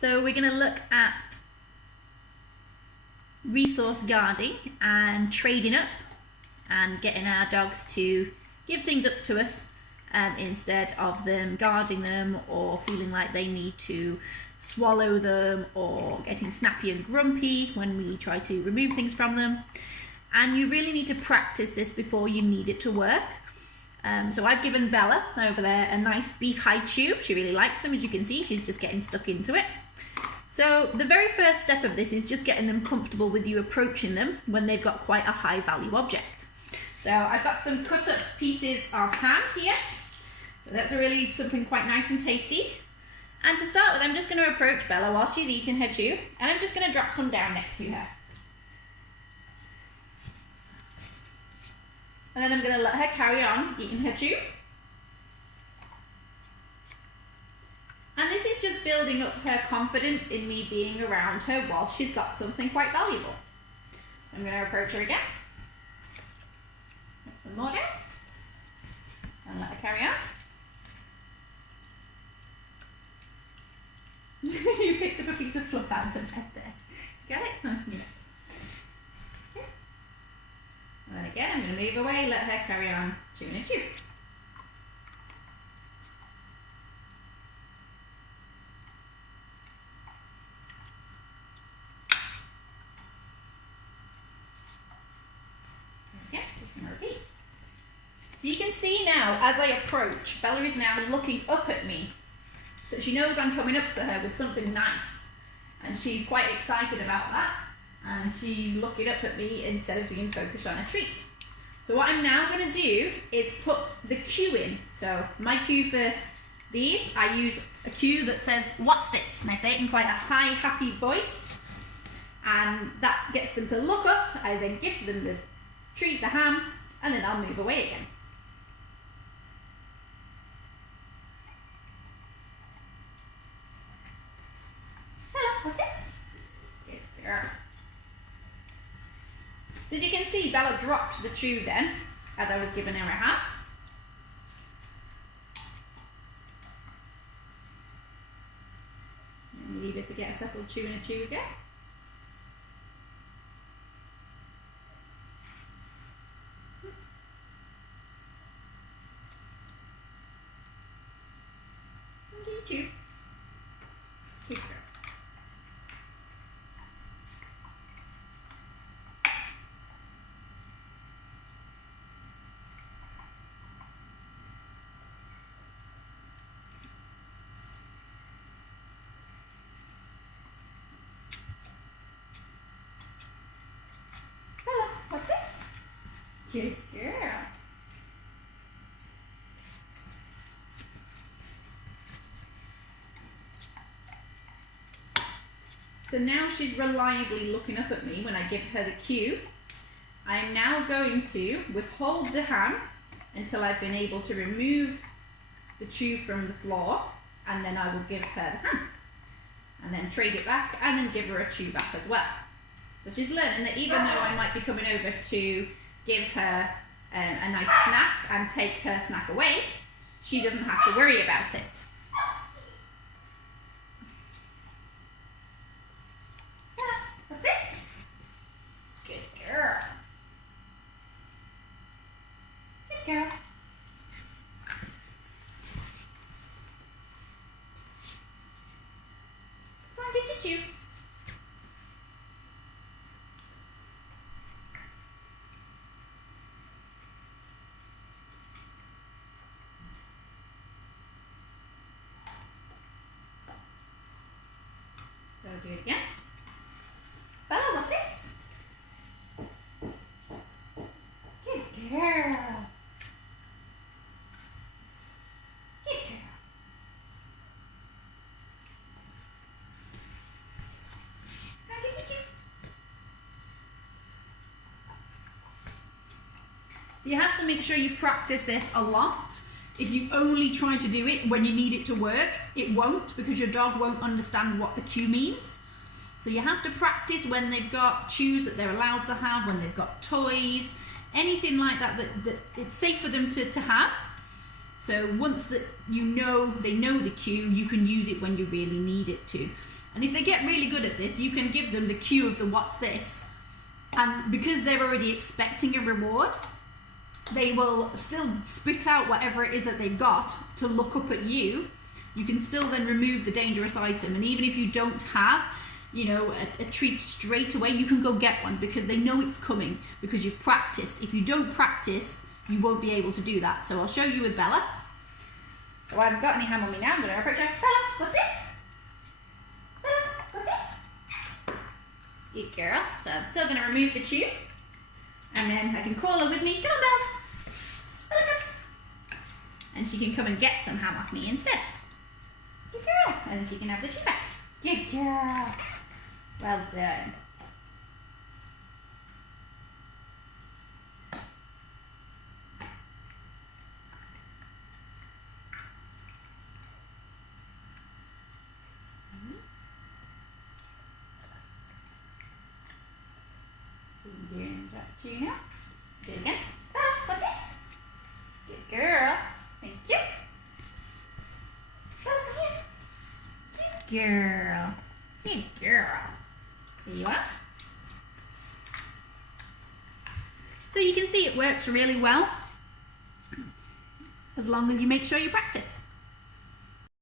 So we're going to look at resource guarding and trading up and getting our dogs to give things up to us instead of them guarding them or feeling like they need to swallow them or getting snappy and grumpy when we try to remove things from them. And you really need to practice this before you need it to work. So I've given Bella over there a nice beef hide chew. She really likes them, as you can see. She's just getting stuck into it. So the very first step of this is just getting them comfortable with you approaching them when they've got quite a high value object. So I've got some cut up pieces of ham here. So that's really something quite nice and tasty. And to start with, I'm just going to approach Bella while she's eating her chew, and I'm just going to drop some down next to her. And then I'm going to let her carry on eating her chew. And this is just building up her confidence in me being around her while she's got something quite valuable. So I'm going to approach her again. Put some more down. And let her carry on. You picked up a piece of fluff out of the bed there. Got it? Yeah. Okay. And then again, I'm going to move away, let her carry on chewing a chew. Yeah, just going to repeat. So you can see now, as I approach, Bella is now looking up at me. So she knows I'm coming up to her with something nice. And she's quite excited about that. And she's looking up at me instead of being focused on a treat. So what I'm now going to do is put the cue in. So my cue for these, I use a cue that says, "What's this?" And I say it in quite a high, happy voice. And that gets them to look up. I then give them the treat, the ham, and then I'll move away again. What's this? Good girl. So as you can see, Bella dropped the chew then, as I was giving her a ham. And leave her to get a settled chewing a chew again. Get your chew. Good girl. What's this? Good girl. So now she's reliably looking up at me when I give her the cue. I'm now going to withhold the ham until I've been able to remove the chew from the floor, and then I will give her the ham. And then trade it back and then give her a chew back as well. So she's learning that even though I might be coming over to give her a nice snack and take her snack away, she doesn't have to worry about it. What's this? Good girl. Good girl. Come on, get your chew. So do it again. Bella, what's this? Good girl. Good girl. Now get your chew. So you have to make sure you practice this a lot. If you only try to do it when you need it to work, it won't, because your dog won't understand what the cue means. So you have to practice when they've got chews that they're allowed to have, when they've got toys, anything like that that it's safe for them to have. So once that they know the cue, you can use it when you really need it to. And if they get really good at this, you can give them the cue of the what's this. And because they're already expecting a reward, they will still spit out whatever it is that they've got to look up at you. You can still then remove the dangerous item. And even if you don't have, you know, a treat straight away, you can go get one because they know it's coming because you've practiced. If you don't practice, you won't be able to do that. So I'll show you with Bella. So I haven't got any ham on me now. I'm going to approach her. Bella, what's this? Bella, what's this? Good girl. So I'm still going to remove the tube. And then I can call her with me. Come on, Bells. Bella, come. And she can come and get some ham off me instead. Good girl. And then she can have the tube back. Good girl. Well done. So you're doing that too now. Do it again. Ah, what's this? Good girl. Thank you. Girl. Good girl. There you are. So you can see it works really well as long as you make sure you practice.